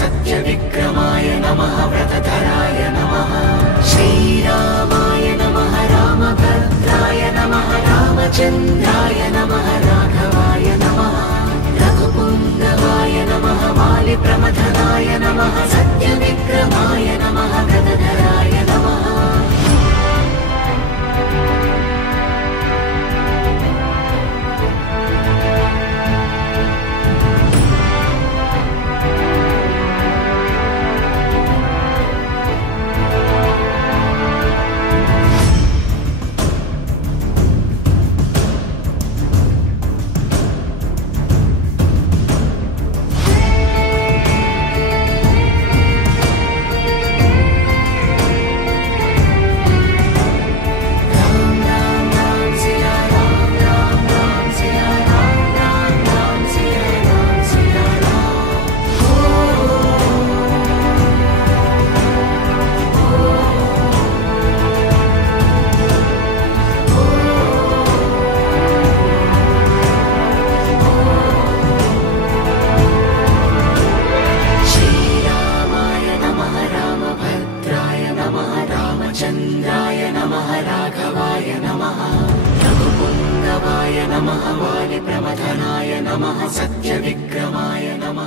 सत्यविक्रमाय नमः व्रतधराय नमः श्रीरामाय नमः रामभद्राय नमः रामचन्द्राय नमः राघवाय नमः रघुपुङ्गवाय नमः वालिप्रमथनाय नमः सत्यविक्रमाय नमः व्रतधराय नमः चन्द्राय नमः राघवाय नमः रघुपुङ्गवाय नमः वालिप्रमथनाय नमः सत्यविक्रमाय नमः